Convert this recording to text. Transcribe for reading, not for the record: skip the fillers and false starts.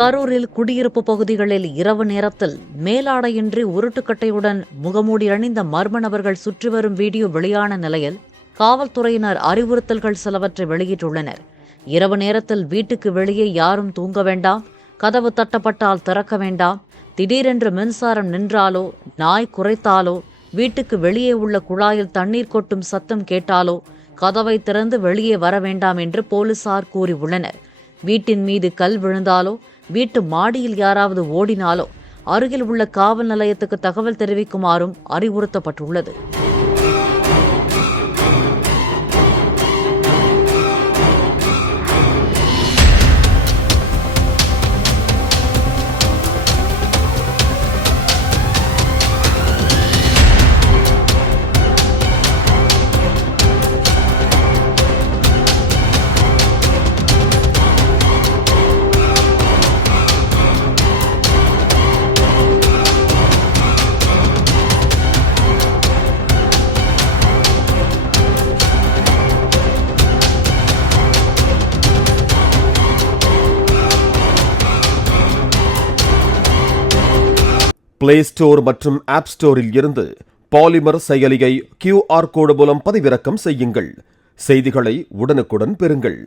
கரூரில் குடியிருப்பு பகுதிகளில் இரவு நேரத்தில் மேலாடையின்றி உருட்டுக்கட்டையுடன் முகமூடி அணிந்த மர்ம நபர்கள் சுற்றி வரும் வீடியோ வெளியான நிலையில் காவல்துறையினர் அறிவுறுத்தல்கள் சிலவற்றை வெளியிட்டுள்ளனர். இரவு நேரத்தில் வீட்டுக்கு வெளியே யாரும் தூங்க வேண்டாம், கதவு தட்டப்பட்டால் திறக்க வேண்டாம், திடீரென்று மின்சாரம் நின்றாலோ, நாய் குரைத்தாலோ, வீட்டுக்கு வெளியே உள்ள குழாயில் தண்ணீர் கொட்டும் சத்தம் கேட்டாலோ கதவை திறந்து வெளியே வர வேண்டாம் என்று போலீசார் கூறியுள்ளனர். வீட்டின் மீது கல் விழுந்தாலோ, வீட்டு மாடியில் யாராவது ஓடினாலோ அருகில் உள்ள காவல் நிலையத்துக்கு தகவல் தெரிவிக்குமாறும் அறிவுறுத்தப்பட்டுள்ளது. பிளே ஸ்டோர் மற்றும் ஆப் ஸ்டோரில் இருந்து பாலிமர் செயலியை QR கோடு மூலம் பதிவிறக்கம் செய்யுங்கள். செய்திகளை உடனுக்குடன் பெறுங்கள்.